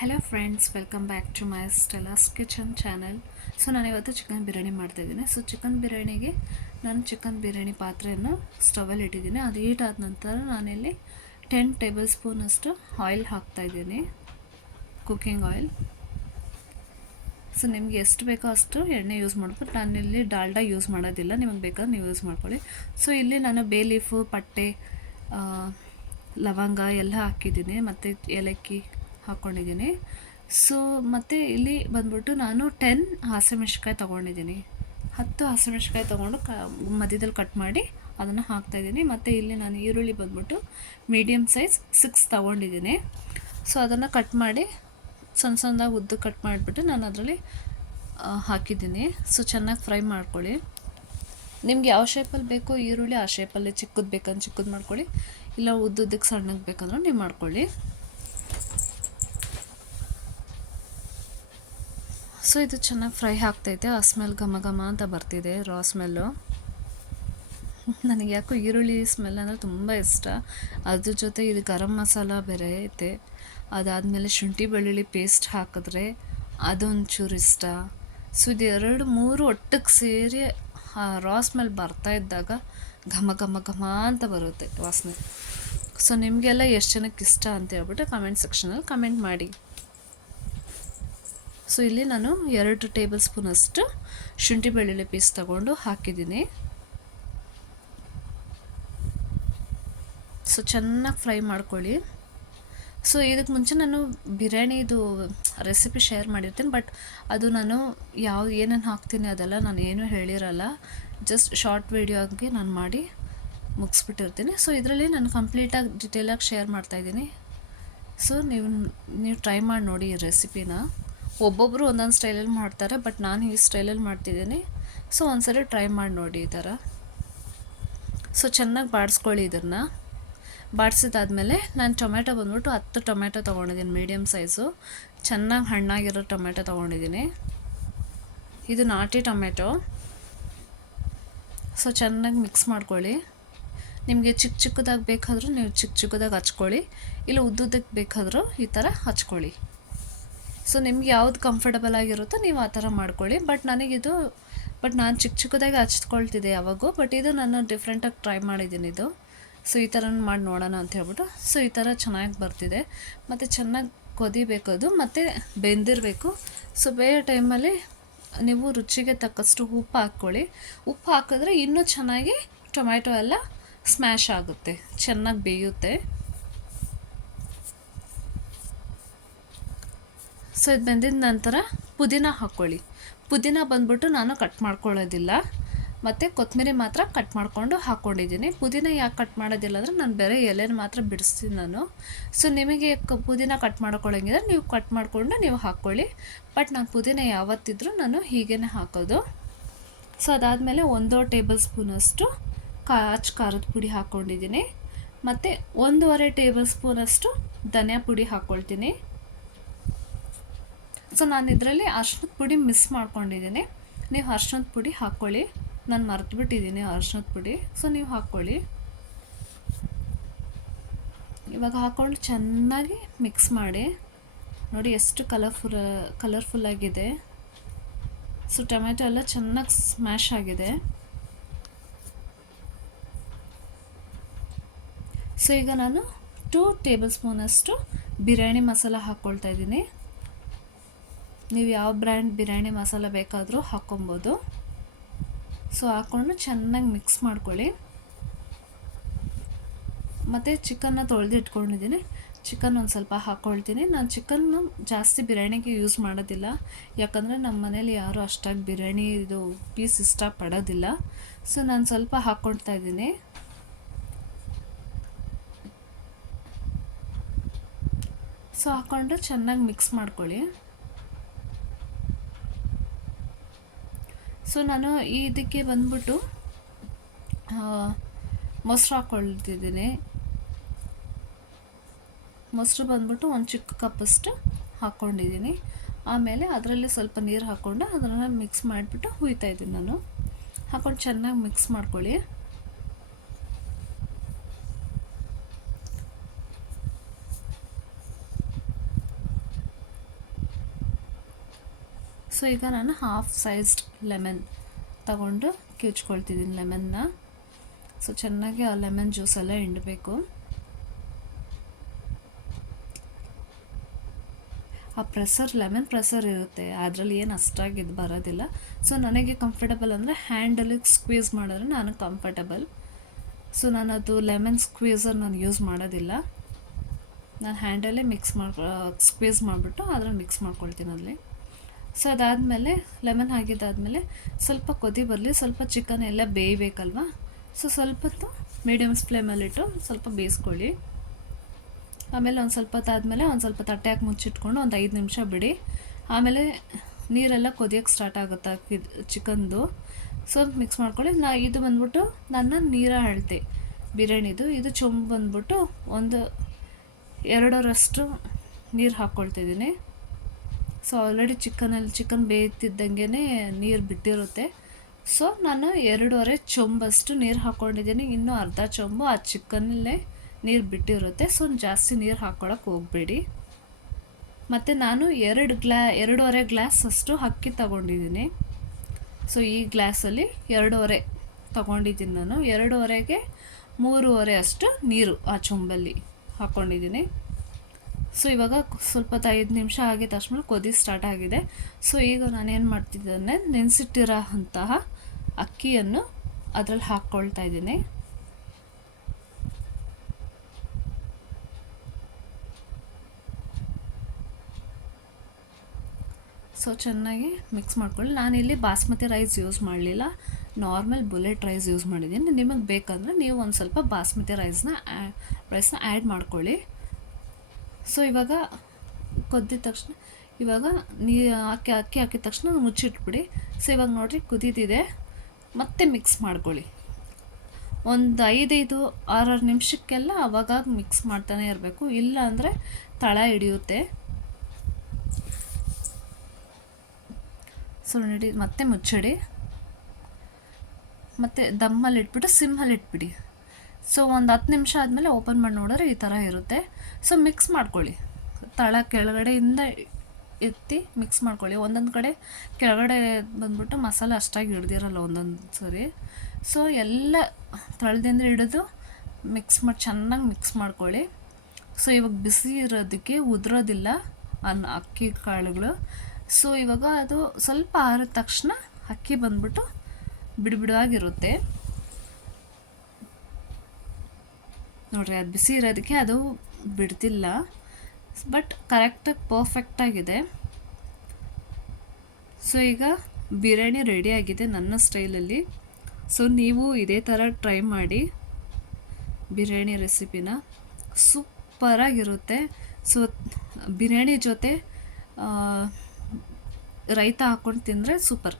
Hello friends, welcome back to my Stella's kitchen channel. So ನಾನಿವತ್ತು chicken biryani ಮಾಡ್ತಾಯಿದ್ದೀನಿ. So chicken ಬಿರಿಯಾನಿಗೆ ನಾನು chicken biryani ಪಾತ್ರೆಯನ್ನು ಸ್ಟವಲ್ಲಿ ಇಟ್ಟಿದ್ದೀನಿ. ಅದು ಹೀಟ್ ಆದ ನಂತರ ನಾನಿಲ್ಲಿ 10 ಟೇಬಲ್ ಸ್ಪೂನಷ್ಟು ಆಯಿಲ್ ಹಾಕ್ತಾಯಿದ್ದೀನಿ, ಕುಕ್ಕಿಂಗ್ ಆಯಿಲ್. ಸೊ ನಿಮಗೆ ಎಷ್ಟು ಬೇಕೋ ಅಷ್ಟು ಎಣ್ಣೆ ಯೂಸ್ ಮಾಡ್ಕೊಂಡು, ನಾನಿಲ್ಲಿ ಡಾಲ್ಡಾ ಯೂಸ್ ಮಾಡೋದಿಲ್ಲ, ನಿಮಗೆ ಬೇಕಾದ್ರೆ ನೀವು ಯೂಸ್ ಮಾಡ್ಕೊಳ್ಳಿ. ಸೊ ಇಲ್ಲಿ ನಾನು ಬೇ ಲೀಫು, ಪಟ್ಟೆ, ಲವಂಗ ಎಲ್ಲ ಹಾಕಿದ್ದೀನಿ, ಮತ್ತು ಏಲಕ್ಕಿ ಹಾಕ್ಕೊಂಡಿದ್ದೀನಿ. ಸೊ ಮತ್ತು ಇಲ್ಲಿ ಬಂದ್ಬಿಟ್ಟು ನಾನು 10 ಹಸಿಮೆಣ್ಸಿಕಾಯಿ ತೊಗೊಂಡಿದ್ದೀನಿ. 10 ಹಸಿಮೆಣ್ಸಿಕಾಯಿ ತೊಗೊಂಡು ಮಧ್ಯದಲ್ಲಿ ಕಟ್ ಮಾಡಿ ಅದನ್ನು ಹಾಕ್ತಾಯಿದ್ದೀನಿ. ಮತ್ತು ಇಲ್ಲಿ ನಾನು ಈರುಳ್ಳಿ ಬಂದ್ಬಿಟ್ಟು ಮೀಡಿಯಮ್ ಸೈಜ್ 6 ತೊಗೊಂಡಿದ್ದೀನಿ. ಸೊ ಅದನ್ನು ಕಟ್ ಮಾಡಿ ಸಣ್ಣ ಸಣ್ಣದಾಗಿ ಉದ್ದು ಕಟ್ ಮಾಡಿಬಿಟ್ಟು ನಾನು ಅದರಲ್ಲಿ ಹಾಕಿದ್ದೀನಿ. ಸೊ ಚೆನ್ನಾಗಿ ಫ್ರೈ ಮಾಡ್ಕೊಳ್ಳಿ. ನಿಮ್ಗೆ ಯಾವ ಶೇಪಲ್ಲಿ ಬೇಕೋ ಈರುಳ್ಳಿ ಆ ಶೇಪಲ್ಲಿ, ಚಿಕ್ಕದು ಬೇಕಂದ್ರೆ ಚಿಕ್ಕದು ಮಾಡ್ಕೊಳ್ಳಿ, ಇಲ್ಲ ಉದ್ದುದ್ದಕ್ಕೆ ಸಣ್ಣಗೆ ಬೇಕಂದ್ರೆ ನೀವು ಮಾಡ್ಕೊಳ್ಳಿ. ಸೊ ಇದು ಚೆನ್ನಾಗಿ ಫ್ರೈ ಆಗ್ತೈತೆ. ಆ ಸ್ಮೆಲ್ ಘಮ ಘಮ ಅಂತ ಬರ್ತಿದೆ, ರಾ ಸ್ಮೆಲ್ಲು. ನನಗೆ ಯಾಕೋ ಈರುಳ್ಳಿ ಸ್ಮೆಲ್ ಅಂದರೆ ತುಂಬ ಇಷ್ಟ. ಅದ್ರ ಜೊತೆ ಇದು ಗರಂ ಮಸಾಲ ಬೇರೆ ಐತೆ, ಅದಾದಮೇಲೆ ಶುಂಠಿ ಬೆಳ್ಳುಳ್ಳಿ ಪೇಸ್ಟ್ ಹಾಕಿದ್ರೆ ಅದೊಂಚೂರು ಇಷ್ಟ. ಸೊ ಇದು 2-3 ಒಟ್ಟಿಗೆ ಸೇರಿ ರಾ ಸ್ಮೆಲ್ ಬರ್ತಾ ಇದ್ದಾಗ ಘಮ ಘಮ ಘಮ ಅಂತ ಬರುತ್ತೆ ವಾಸನೆ. ಸೊ ನಿಮಗೆಲ್ಲ ಎಷ್ಟು ಜನಕ್ಕೆ ಇಷ್ಟ ಅಂತ ಹೇಳ್ಬಿಟ್ಟು ಕಮೆಂಟ್ ಸೆಕ್ಷನಲ್ಲಿ ಕಮೆಂಟ್ ಮಾಡಿ. ಸೊ ಇಲ್ಲಿ ನಾನು 2 ಟೇಬಲ್ ಸ್ಪೂನಷ್ಟು ಶುಂಠಿ ಬೆಳ್ಳುಳ್ಳಿ ಪೇಸ್ಟ್ ತಗೊಂಡು ಹಾಕಿದ್ದೀನಿ. ಸೊ ಚೆನ್ನಾಗಿ ಫ್ರೈ ಮಾಡ್ಕೊಳ್ಳಿ. ಸೊ ಇದಕ್ಕೆ ಮುಂಚೆ ನಾನು ಬಿರಿಯಾನಿದು ರೆಸಿಪಿ ಶೇರ್ ಮಾಡಿರ್ತೀನಿ, ಬಟ್ ಅದು ನಾನು ಏನೇನು ಹಾಕ್ತೀನಿ ಅದೆಲ್ಲ ನಾನು ಏನೂ ಹೇಳಿರಲ್ಲ, ಜಸ್ಟ್ ಶಾರ್ಟ್ ವೀಡಿಯೋ ಆಗಿ ನಾನು ಮಾಡಿ ಮುಗಿಸ್ಬಿಟ್ಟಿರ್ತೀನಿ. ಸೊ ಇದರಲ್ಲಿ ನಾನು ಕಂಪ್ಲೀಟಾಗಿ ಡಿಟೇಲಾಗಿ ಶೇರ್ ಮಾಡ್ತಾಯಿದ್ದೀನಿ. ಸೊ ನೀವು ಟ್ರೈ ಮಾಡಿ ನೋಡಿ ಈ ರೆಸಿಪಿನ. ಒಬ್ಬೊಬ್ಬರು ಒಂದೊಂದು ಸ್ಟೈಲಲ್ಲಿ ಮಾಡ್ತಾರೆ, ಬಟ್ ನಾನು ಈ ಸ್ಟೈಲಲ್ಲಿ ಮಾಡ್ತಿದ್ದೀನಿ. ಸೊ ಒಂದ್ಸರಿ ಟ್ರೈ ಮಾಡಿ ನೋಡಿ ಈ ಥರ. ಸೊ ಚೆನ್ನಾಗಿ ಬಾಡಿಸ್ಕೊಳ್ಳಿ. ಇದನ್ನು ಬಾಡಿಸಿದಾದ್ಮೇಲೆ ನಾನು ಟೊಮೆಟೊ ಬಂದ್ಬಿಟ್ಟು 10 ಟೊಮೆಟೊ ತೊಗೊಂಡಿದ್ದೀನಿ, ಮೀಡಿಯಮ್ ಸೈಜು, ಚೆನ್ನಾಗಿ ಹಣ್ಣಾಗಿರೋ ಟೊಮೆಟೊ ತೊಗೊಂಡಿದ್ದೀನಿ. ಇದು ನಾಟಿ ಟೊಮೆಟೊ. ಸೊ ಚೆನ್ನಾಗಿ ಮಿಕ್ಸ್ ಮಾಡ್ಕೊಳ್ಳಿ. ನಿಮಗೆ ಚಿಕ್ಕ ಚಿಕ್ಕದಾಗಿ ಬೇಕಾದರೂ ನೀವು ಚಿಕ್ಕ ಚಿಕ್ಕದಾಗಿ ಹಚ್ಕೊಳ್ಳಿ, ಇಲ್ಲ ಉದ್ದುದ್ದಕ್ಕೆ ಬೇಕಾದರೂ ಈ ಥರ ಹಚ್ಕೊಳ್ಳಿ. ಸೊ ನಿಮ್ಗೆ ಯಾವ್ದು ಕಂಫರ್ಟಬಲ್ ಆಗಿರುತ್ತೋ ನೀವು ಆ ಥರ ಮಾಡ್ಕೊಳ್ಳಿ. ಬಟ್ ನಾನು ಚಿಕ್ಕ ಚಿಕ್ಕದಾಗಿ ಹಚ್ಕೊಳ್ತಿದ್ದೆ ಯಾವಾಗೂ, ಬಟ್ ಇದು ನಾನು ಡಿಫ್ರೆಂಟಾಗಿ ಟ್ರೈ ಮಾಡಿದ್ದೀನಿ ಇದು. ಸೊ ಈ ಥರ ಮಾಡಿ ನೋಡೋಣ ಅಂತ ಹೇಳ್ಬಿಟ್ಟು. ಸೊ ಈ ಥರ ಚೆನ್ನಾಗಿ ಬರ್ತಿದೆ, ಮತ್ತು ಚೆನ್ನಾಗಿ ಕೊದಿಬೇಕು ಅದು, ಮತ್ತು ಬೆಂದಿರಬೇಕು. ಸೊ ಬೇಯೋ ಟೈಮಲ್ಲಿ ನೀವು ರುಚಿಗೆ ತಕ್ಕಷ್ಟು ಉಪ್ಪು ಹಾಕ್ಕೊಳ್ಳಿ. ಉಪ್ಪು ಹಾಕಿದ್ರೆ ಇನ್ನೂ ಚೆನ್ನಾಗಿ ಟೊಮ್ಯಾಟೊ ಎಲ್ಲ ಸ್ಮ್ಯಾಶ್ ಆಗುತ್ತೆ, ಚೆನ್ನಾಗಿ ಬೇಯುತ್ತೆ. ಸೊ ಇದು ಬೆಂದಿದ ನಂತರ ಪುದೀನ ಹಾಕ್ಕೊಳ್ಳಿ. ಪುದೀನ ಬಂದ್ಬಿಟ್ಟು ನಾನು ಕಟ್ ಮಾಡ್ಕೊಳ್ಳೋದಿಲ್ಲ, ಮತ್ತು ಕೊತ್ತಂಬರಿ ಮಾತ್ರ ಕಟ್ ಮಾಡಿಕೊಂಡು ಹಾಕ್ಕೊಂಡಿದ್ದೀನಿ. ಪುದೀನ ಯಾಕೆ ಕಟ್ ಮಾಡೋದಿಲ್ಲ ಅಂದರೆ ನಾನು ಬೇರೆ ಎಲೆನ ಮಾತ್ರ ಬಿಡಿಸ್ತೀನಿ ನಾನು. ಸೊ ನಿಮಗೆ ಪುದೀನ ಕಟ್ ಮಾಡ್ಕೊಳ್ಳೋಂಗಿದ್ರೆ ನೀವು ಕಟ್ ಮಾಡಿಕೊಂಡು ನೀವು ಹಾಕ್ಕೊಳ್ಳಿ, ಬಟ್ ನಾನು ಪುದೀನ ಯಾವತ್ತಿದ್ರೂ ನಾನು ಹೀಗೇ ಹಾಕೋದು. ಸೊ ಅದಾದಮೇಲೆ 1 ಟೇಬಲ್ ಸ್ಪೂನಷ್ಟು ಖಾರದ ಪುಡಿ ಹಾಕ್ಕೊಂಡಿದ್ದೀನಿ, ಮತ್ತು 1.5 ಟೇಬಲ್ ಸ್ಪೂನಷ್ಟು ಧನಿಯಾ ಪುಡಿ ಹಾಕ್ಕೊಳ್ತೀನಿ. ಸೊ ನಾನು ಇದರಲ್ಲಿ ಅರ್ಶಿಣದ ಪುಡಿ ಮಿಸ್ ಮಾಡ್ಕೊಂಡಿದ್ದೀನಿ, ನೀವು ಅರ್ಶಿಣದ ಪುಡಿ ಹಾಕ್ಕೊಳ್ಳಿ. ನಾನು ಮರೆತುಬಿಟ್ಟಿದ್ದೀನಿ ಅರ್ಶಿಣದ ಪುಡಿ, ಸೊ ನೀವು ಹಾಕ್ಕೊಳ್ಳಿ. ಇವಾಗ ಹಾಕ್ಕೊಂಡು ಚೆನ್ನಾಗಿ ಮಿಕ್ಸ್ ಮಾಡಿ. ನೋಡಿ ಎಷ್ಟು ಕಲರ್ಫುಲ್ಲಾಗಿದೆ. ಸೊ ಟೊಮೆಟೊ ಎಲ್ಲ ಚೆನ್ನಾಗಿ ಸ್ಮ್ಯಾಶ್ ಆಗಿದೆ. ಸೊ ಈಗ ನಾನು 2 ಟೇಬಲ್ ಸ್ಪೂನಷ್ಟು ಬಿರಿಯಾನಿ ಮಸಾಲ ಹಾಕ್ಕೊಳ್ತಾ ಇದ್ದೀನಿ. ನೀವು ಯಾವ ಬ್ರ್ಯಾಂಡ್ ಬಿರಿಯಾನಿ ಮಸಾಲ ಬೇಕಾದರೂ ಹಾಕ್ಕೊಬೋದು. ಸೊ ಹಾಕ್ಕೊಂಡು ಚೆನ್ನಾಗಿ ಮಿಕ್ಸ್ ಮಾಡ್ಕೊಳ್ಳಿ. ಮತ್ತು ಚಿಕನ್ನ ತೊಳೆದು ಇಟ್ಕೊಂಡಿದ್ದೀನಿ, ಚಿಕನ್ ಒಂದು ಸ್ವಲ್ಪ ಹಾಕ್ಕೊಳ್ತೀನಿ. ನಾನು ಚಿಕನ್ನು ಜಾಸ್ತಿ ಬಿರಿಯಾನಿಗೆ ಯೂಸ್ ಮಾಡೋದಿಲ್ಲ, ಯಾಕಂದರೆ ನಮ್ಮ ಮನೇಲಿ ಯಾರೂ ಅಷ್ಟಾಗಿ ಬಿರಿಯಾನಿ ಇದು ಪೀಸ್ ಇಷ್ಟಪಡೋದಿಲ್ಲ. ಸೊ ನಾನು ಸ್ವಲ್ಪ ಹಾಕ್ಕೊಳ್ತಾ ಇದ್ದೀನಿ. ಸೊ ಹಾಕ್ಕೊಂಡು ಚೆನ್ನಾಗಿ ಮಿಕ್ಸ್ ಮಾಡ್ಕೊಳ್ಳಿ. ಸೊ ನಾನು ಇದಕ್ಕೆ ಬಂದ್ಬಿಟ್ಟು ಮೊಸರು ಹಾಕ್ಕೊಳ್ತಿದ್ದೀನಿ. ಮೊಸರು ಬಂದ್ಬಿಟ್ಟು ಒಂದು ಚಿಕ್ಕ ಕಪ್ಪಷ್ಟು ಹಾಕ್ಕೊಂಡಿದ್ದೀನಿ. ಆಮೇಲೆ ಅದರಲ್ಲಿ ಸ್ವಲ್ಪ ನೀರು ಹಾಕ್ಕೊಂಡು ಅದನ್ನು ಮಿಕ್ಸ್ ಮಾಡಿಬಿಟ್ಟು ಹುಯ್ತಾಯಿದ್ದೀನಿ ನಾನು. ಹಾಕ್ಕೊಂಡು ಚೆನ್ನಾಗಿ ಮಿಕ್ಸ್ ಮಾಡ್ಕೊಳ್ಳಿ. ಸೊ ಈಗ ನಾನು ಹಾಫ್ ಸೈಜ್ಡ್ ಲೆಮನ್ ತಗೊಂಡು ಕಿವುಚ್ಕೊಳ್ತಿದ್ದೀನಿ ಲೆಮನ್ನ. ಸೊ ಚೆನ್ನಾಗಿ ಆ ಲೆಮನ್ ಜ್ಯೂಸೆಲ್ಲ ಹಿಂಡಬೇಕು. ಆ ಪ್ರೆಸರ್ ಲೆಮನ್ ಪ್ರೆಸರ್ ಇರುತ್ತೆ, ಅದರಲ್ಲಿ ಏನು ಅಷ್ಟಾಗಿ ಇದು ಬರೋದಿಲ್ಲ. ಸೊ ನನಗೆ ಕಂಫರ್ಟಬಲ್ ಅಂದರೆ ಹ್ಯಾಂಡಲ್ಲಿ ಸ್ಕ್ವೀಸ್ ಮಾಡಿದ್ರೆ ನಾನು ಕಂಫರ್ಟಬಲ್. ಸೊ ನಾನು ಅದು ಲೆಮನ್ ಸ್ಕ್ವೀಸರ್ ನಾನು ಯೂಸ್ ಮಾಡೋದಿಲ್ಲ, ನಾನು ಹ್ಯಾಂಡಲ್ಲೇ ಸ್ಕ್ವೀಸ್ ಮಾಡಿಬಿಟ್ಟು ಅದ್ರಲ್ಲಿ ಮಿಕ್ಸ್ ಮಾಡ್ಕೊಳ್ತೀನಿ ಅಲ್ಲಿ. ಸೊ ಅದಾದಮೇಲೆ ಲೆಮನ್ ಹಾಕಿದ್ದಾದಮೇಲೆ ಸ್ವಲ್ಪ ಕೊದಿ ಬರಲಿ, ಸ್ವಲ್ಪ ಚಿಕನ್ ಎಲ್ಲ ಬೇಯಬೇಕಲ್ವ. ಸೊ ಸ್ವಲ್ಪ ಹೊತ್ತು ಮೀಡಿಯಮ್ ಫ್ಲೇಮಲ್ಲಿಟ್ಟು ಸ್ವಲ್ಪ ಬೇಯಿಸ್ಕೊಳ್ಳಿ. ಆಮೇಲೆ ಒಂದು ಸ್ವಲ್ಪ ಹೊತ್ತಾದಮೇಲೆ ಒಂದು ಸ್ವಲ್ಪ ತಟ್ಟೆ ಹಾಕಿ ಮುಚ್ಚಿಟ್ಕೊಂಡು ಒಂದು 5 ನಿಮಿಷ ಬಿಡಿ. ಆಮೇಲೆ ನೀರೆಲ್ಲ ಕುದಿಯೋಕ್ಕೆ ಸ್ಟಾರ್ಟ್ ಆಗುತ್ತೆ ಚಿಕನ್ದು. ಸೊ ಮಿಕ್ಸ್ ಮಾಡ್ಕೊಳ್ಳಿ. ಇದು ಬಂದ್ಬಿಟ್ಟು ನನ್ನ ನೀರ ಅಳತೆ ಬಿರಿಯಾನಿದು. ಇದು ಚೊಂಬು ಬಂದ್ಬಿಟ್ಟು ಒಂದು 2ರಷ್ಟು ನೀರು ಹಾಕ್ಕೊಳ್ತಿದ್ದೀನಿ. ಸೊ ಆಲ್ರೆಡಿ ಚಿಕನ್ ಬೇಯ್ತಿದ್ದಂಗೆ ನೀರು ಬಿಟ್ಟಿರುತ್ತೆ. ಸೊ ನಾನು 2.5 ಚೊಂಬಷ್ಟು ನೀರು ಹಾಕ್ಕೊಂಡಿದ್ದೀನಿ. ಇನ್ನೂ ಅರ್ಧ ಚೊಂಬು ಆ ಚಿಕನ್ನಲ್ಲೇ ನೀರು ಬಿಟ್ಟಿರುತ್ತೆ. ಸೊ ಜಾಸ್ತಿ ನೀರು ಹಾಕ್ಕೊಳಕ್ಕೆ ಹೋಗಬೇಡಿ. ಮತ್ತು ನಾನು 2.5 ಗ್ಲಾಸ್ ಅಷ್ಟು ಅಕ್ಕಿ ತಗೊಂಡಿದ್ದೀನಿ. ಸೊ ಈ ಗ್ಲಾಸಲ್ಲಿ 2.5 ತಗೊಂಡಿದ್ದೀನಿ ನಾನು. 2.5ಗೆ 3.5 ಅಷ್ಟು ನೀರು ಆ ಚೊಂಬಲ್ಲಿ ಹಾಕ್ಕೊಂಡಿದ್ದೀನಿ. ಸೊ ಇವಾಗ ಸ್ವಲ್ಪ 5 ನಿಮಿಷ ಆಗಿದ ತಕ್ಷಣ ಕೊದಿ ಸ್ಟಾರ್ಟ್ ಆಗಿದೆ. ಸೊ ಈಗ ನಾನೇನು ಮಾಡ್ತಿದ್ದೇನೆ, ನೆನೆಸಿಟ್ಟಿರೋ ಅಂತಹ ಅಕ್ಕಿಯನ್ನು ಅದರಲ್ಲಿ ಹಾಕ್ಕೊಳ್ತಾ ಇದ್ದೀನಿ. ಸೊ ಚೆನ್ನಾಗಿ ಮಿಕ್ಸ್ ಮಾಡ್ಕೊಳ್ಳಿ. ನಾನಿಲ್ಲಿ ಬಾಸ್ಮತಿ ರೈಸ್ ಯೂಸ್ ಮಾಡಲಿಲ್ಲ, ನಾರ್ಮಲ್ ಬುಲೆಟ್ ರೈಸ್ ಯೂಸ್ ಮಾಡಿದ್ದೀನಿ. ನಿಮಗೆ ಬೇಕಂದರೆ ನೀವು ಒಂದು ಸ್ವಲ್ಪ ಬಾಸ್ಮತಿ ರೈಸ್ನ ಆ್ಯಡ್ ಮಾಡ್ಕೊಳ್ಳಿ. ಸೊ ಇವಾಗ ಕುದ್ದಿದ ತಕ್ಷಣ ಇವಾಗ ಅಕ್ಕಿ ಹಾಕಿದ ತಕ್ಷಣ ಮುಚ್ಚಿಟ್ಬಿಡಿ. ಸೊ ಇವಾಗ ನೋಡಿರಿ ಕುದೀತಿದೆ, ಮತ್ತೆ ಮಿಕ್ಸ್ ಮಾಡ್ಕೊಳ್ಳಿ. ಒಂದು 5-6 ನಿಮಿಷಕ್ಕೆಲ್ಲ ಅವಾಗ ಮಿಕ್ಸ್ ಮಾಡ್ತಾನೆ ಇರಬೇಕು, ಇಲ್ಲ ಅಂದರೆ ತಳ ಹಿಡಿಯುತ್ತೆ. ಸೊ ನೋಡಿ ಮತ್ತೆ ಮುಚ್ಚಿಡಿ, ಮತ್ತು ದಮ್ಮಲ್ಲಿ ಇಟ್ಬಿಟ್ಟು ಸಿಮ್ಮಲ್ಲಿ ಇಟ್ಬಿಡಿ. ಸೊ ಒಂದು 10 ನಿಮಿಷ ಆದಮೇಲೆ ಓಪನ್ ಮಾಡಿ ನೋಡಿದ್ರೆ ಈ ಥರ ಇರುತ್ತೆ. ಸೊ ಮಿಕ್ಸ್ ಮಾಡ್ಕೊಳ್ಳಿ, ತಳ ಕೆಳಗಡೆಯಿಂದ ಎತ್ತಿ ಮಿಕ್ಸ್ ಮಾಡ್ಕೊಳ್ಳಿ. ಒಂದೊಂದು ಕಡೆ ಕೆಳಗಡೆ ಬಂದ್ಬಿಟ್ಟು ಮಸಾಲೆ ಅಷ್ಟಾಗಿ ಹಿಡ್ದಿರಲ್ಲ ಒಂದೊಂದು ಸರಿ. ಸೊ ಎಲ್ಲ ತಳದಿಂದ ಹಿಡಿದು ಚೆನ್ನಾಗಿ ಮಿಕ್ಸ್ ಮಾಡ್ಕೊಳ್ಳಿ. ಸೊ ಇವಾಗ ಬಿಸಿ ಇರೋದಕ್ಕೆ ಉದುರೋದಿಲ್ಲ ಅಕ್ಕಿ ಕಾಳುಗಳು. ಸೊ ಇವಾಗ ಅದು ಸ್ವಲ್ಪ ಆರಿದ ತಕ್ಷಣ ಅಕ್ಕಿ ಬಂದ್ಬಿಟ್ಟು ಬಿಡುಬಿಡುವಾಗಿರುತ್ತೆ ನೋಡಿರಿ. ಅದು ಬಿಸಿ ಇರೋದಕ್ಕೆ ಅದು ಬಿಡ್ತಿಲ್ಲ, ಬಟ್ ಕರೆಕ್ಟಾಗಿ ಪರ್ಫೆಕ್ಟಾಗಿದೆ. ಸೊ ಈಗ ಬಿರಿಯಾನಿ ರೆಡಿಯಾಗಿದೆ ನನ್ನ ಸ್ಟೈಲಲ್ಲಿ. ಸೊ ನೀವು ಇದೇ ಥರ ಟ್ರೈ ಮಾಡಿ ಬಿರಿಯಾನಿ ರೆಸಿಪಿನ, ಸೂಪರಾಗಿರುತ್ತೆ. ಸೊ ಬಿರಿಯಾನಿ ಜೊತೆ ರೈತ ಹಾಕ್ಕೊಂಡು ತಿಂದರೆ ಸೂಪರ್.